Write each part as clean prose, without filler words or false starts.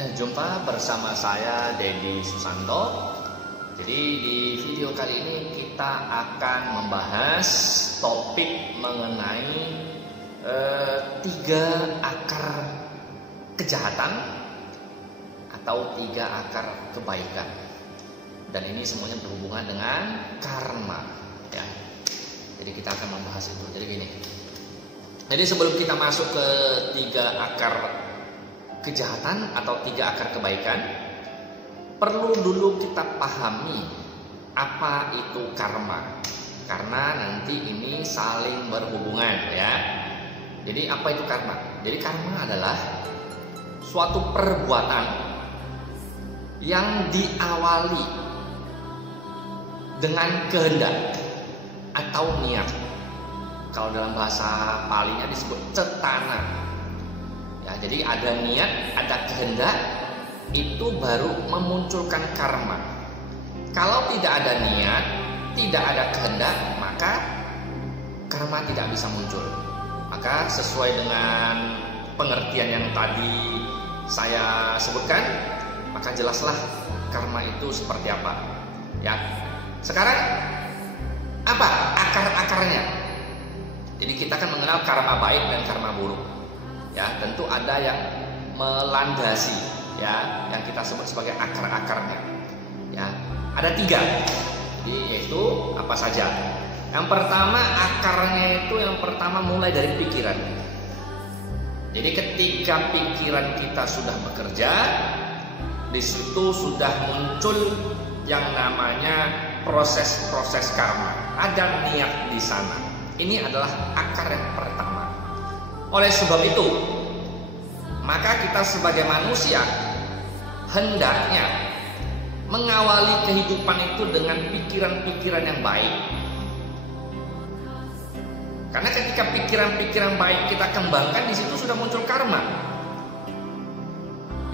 Jumpa bersama saya Dedi Susanto. Jadi di video kali ini kita akan membahas topik mengenai 3 akar kejahatan atau 3 akar kebaikan. Dan ini semuanya berhubungan dengan karma, ya. Jadi kita akan membahas itu. Jadi gini. Jadi sebelum kita masuk ke 3 akar kejahatan atau 3 akar kebaikan, perlu dulu kita pahami apa itu karma, karena nanti ini saling berhubungan, ya. Jadi apa itu karma? Jadi karma adalah suatu perbuatan yang diawali dengan kehendak atau niat. Kalau dalam bahasa Palinya disebut cetana. Ya, jadi ada niat, ada kehendak, itu baru memunculkan karma. Kalau tidak ada niat, tidak ada kehendak, maka karma tidak bisa muncul. Maka sesuai dengan pengertian yang tadi saya sebutkan, maka jelaslah karma itu seperti apa. Ya. Sekarang apa akar-akarnya? Jadi kita kan mengenal karma baik dan karma buruk. Ya, tentu ada yang melandasi, ya, yang kita sebut sebagai akar-akarnya. Ya, ada 3. Jadi yaitu apa saja? Yang pertama, akarnya itu yang pertama mulai dari pikiran. Jadi ketika pikiran kita sudah bekerja, di situ sudah muncul yang namanya proses-proses karma. Ada niat di sana. Ini adalah akar yang pertama. Oleh sebab itu, maka kita sebagai manusia hendaknya mengawali kehidupan itu dengan pikiran-pikiran yang baik. Karena ketika pikiran-pikiran baik kita kembangkan, di situ sudah muncul karma.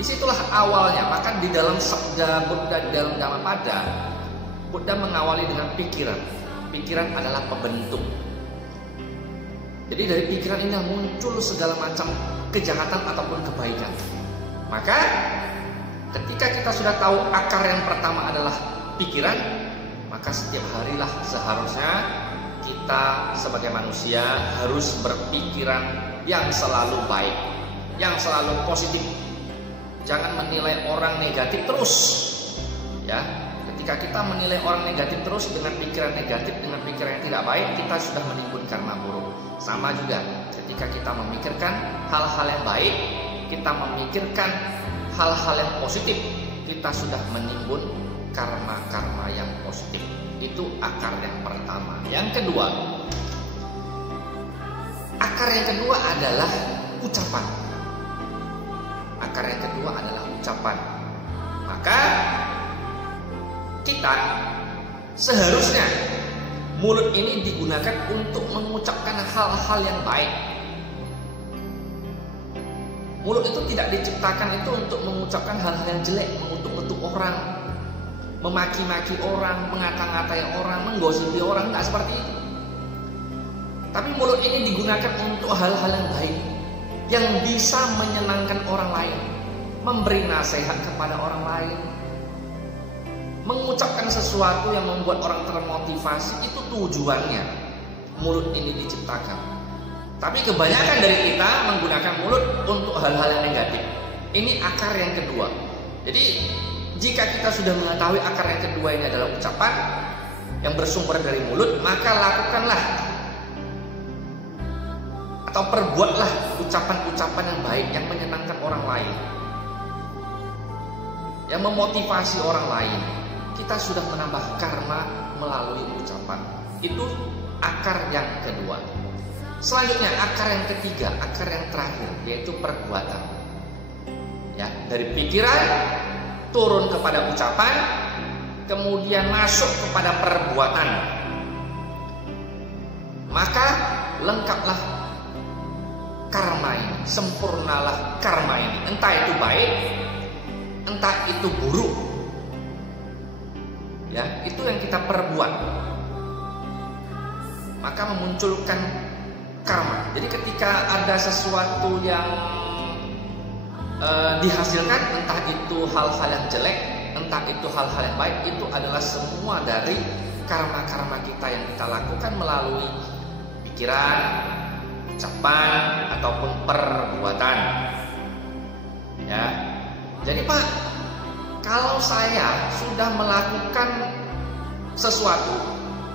Disitulah awalnya. Maka di dalam sabda Buddha, di dalam Dhammapada, Buddha mengawali dengan pikiran. Pikiran adalah pembentuk. Jadi dari pikiran ini muncul segala macam kejahatan ataupun kebaikan. Maka ketika kita sudah tahu akar yang pertama adalah pikiran, maka setiap harilah seharusnya kita sebagai manusia harus berpikiran yang selalu baik, yang selalu positif. Jangan menilai orang negatif terus. Ya, ketika kita menilai orang negatif terus dengan pikiran negatif, dengan pikiran yang tidak baik, kita sudah menimbun karma buruk. Sama juga ketika kita memikirkan hal-hal yang baik, kita memikirkan hal-hal yang positif, kita sudah menimbun karma-karma yang positif. Itu akar yang pertama. Yang kedua, akar yang kedua adalah ucapan. Akar yang kedua adalah ucapan. Maka kita seharusnya mulut ini digunakan untuk mengucapkan hal-hal yang baik. Mulut itu tidak diciptakan itu untuk mengucapkan hal-hal yang jelek, mengutuk-utuk orang, memaki-maki orang, mengata-ngatai orang, menggosipi orang, tidak seperti itu. Tapi mulut ini digunakan untuk hal-hal yang baik, yang bisa menyenangkan orang lain, memberi nasihat kepada orang lain, mengucapkan sesuatu yang membuat orang termotivasi. Itu tujuannya mulut ini diciptakan. Tapi kebanyakan dari kita menggunakan mulut untuk hal-hal yang negatif. Ini akar yang kedua. Jadi jika kita sudah mengetahui akar yang kedua ini adalah ucapan yang bersumber dari mulut, maka lakukanlah atau perbuatlah ucapan-ucapan yang baik, yang menyenangkan orang lain, yang memotivasi orang lain. Kita sudah menambah karma melalui ucapan. Itu akar yang kedua. Selanjutnya akar yang ketiga, akar yang terakhir, yaitu perbuatan. Ya, dari pikiran turun kepada ucapan, kemudian masuk kepada perbuatan. Maka lengkaplah karma ini, sempurnalah karma ini. Entah itu baik, entah itu buruk. Ya, itu yang kita perbuat, maka memunculkan karma. Jadi ketika ada sesuatu yang dihasilkan, entah itu hal-hal yang jelek, entah itu hal-hal yang baik, itu adalah semua dari karma-karma kita yang kita lakukan melalui pikiran, ucapan, ataupun perbuatan. Ya, jadi Pak, kalau saya sudah melakukan sesuatu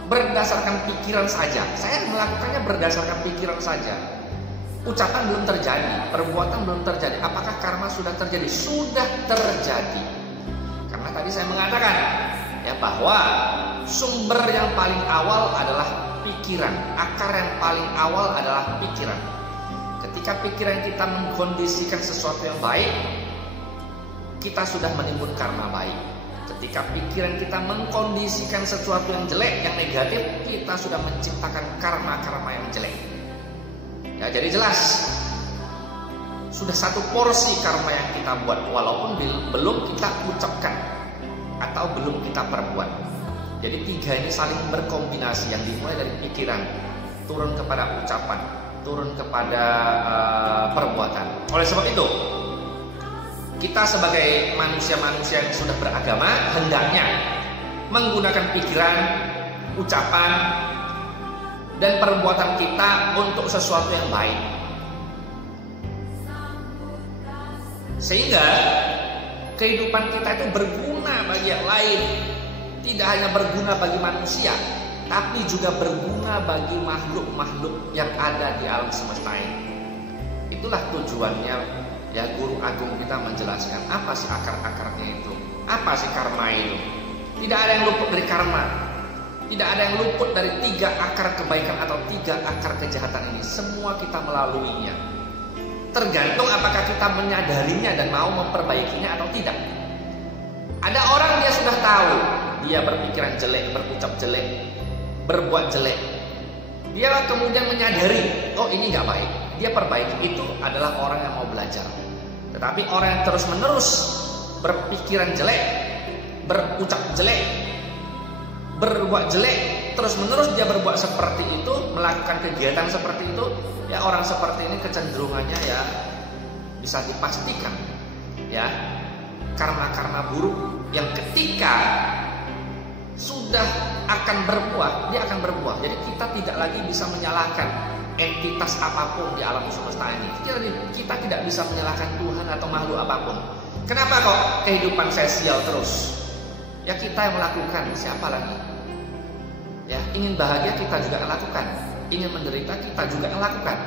berdasarkan pikiran saja, saya melakukannya berdasarkan pikiran saja, ucapan belum terjadi, perbuatan belum terjadi, apakah karma sudah terjadi? Sudah terjadi. Karena tadi saya mengatakan ya bahwa sumber yang paling awal adalah pikiran, akar yang paling awal adalah pikiran. Ketika pikiran kita mengkondisikan sesuatu yang baik, kita sudah menimbun karma baik. Ketika pikiran kita mengkondisikan sesuatu yang jelek, yang negatif, kita sudah menciptakan karma-karma yang jelek. Ya, jadi jelas sudah satu porsi karma yang kita buat, walaupun belum kita ucapkan atau belum kita perbuat. Jadi tiga ini saling berkombinasi, yang dimulai dari pikiran, turun kepada ucapan, turun kepada perbuatan. Oleh sebab itu, kita sebagai manusia-manusia yang sudah beragama hendaknya menggunakan pikiran, ucapan, dan perbuatan kita untuk sesuatu yang baik, sehingga kehidupan kita itu berguna bagi yang lain. Tidak hanya berguna bagi manusia, tapi juga berguna bagi makhluk-makhluk yang ada di alam semesta ini. Itulah tujuannya ya Guru Agung kita menjelaskan apa sih akar-akarnya itu, apa sih karma itu. Tidak ada yang luput dari karma. Tidak ada yang luput dari tiga akar kebaikan atau tiga akar kejahatan ini. Semua kita melaluinya. Tergantung apakah kita menyadarinya dan mau memperbaikinya atau tidak. Ada orang dia sudah tahu, dia berpikiran jelek, berucap jelek, berbuat jelek. Dia kemudian menyadari, oh ini gak baik, dia perbaiki. Itu adalah orang yang mau belajar. Tetapi orang yang terus-menerus berpikiran jelek, berucap jelek, berbuat jelek, terus-menerus dia berbuat seperti itu, melakukan kegiatan seperti itu, ya orang seperti ini kecenderungannya ya bisa dipastikan ya karma-karma buruk yang ketika sudah akan berbuah, dia akan berbuah. Jadi kita tidak lagi bisa menyalahkan entitas apapun di alam semesta ini. Kita tidak bisa menyalahkan Tuhan atau makhluk apapun. Kenapa kok kehidupan saya sial terus? Ya kita yang melakukan, siapa lagi? Ya, ingin bahagia kita juga lakukan, ingin menderita kita juga lakukan.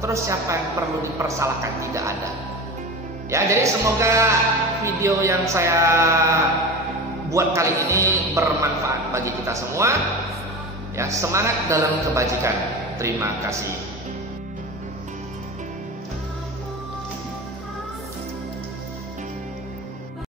Terus siapa yang perlu dipersalahkan? Tidak ada. Ya, jadi semoga video yang saya buat kali ini bermanfaat bagi kita semua. Ya, semangat dalam kebajikan. Terima kasih.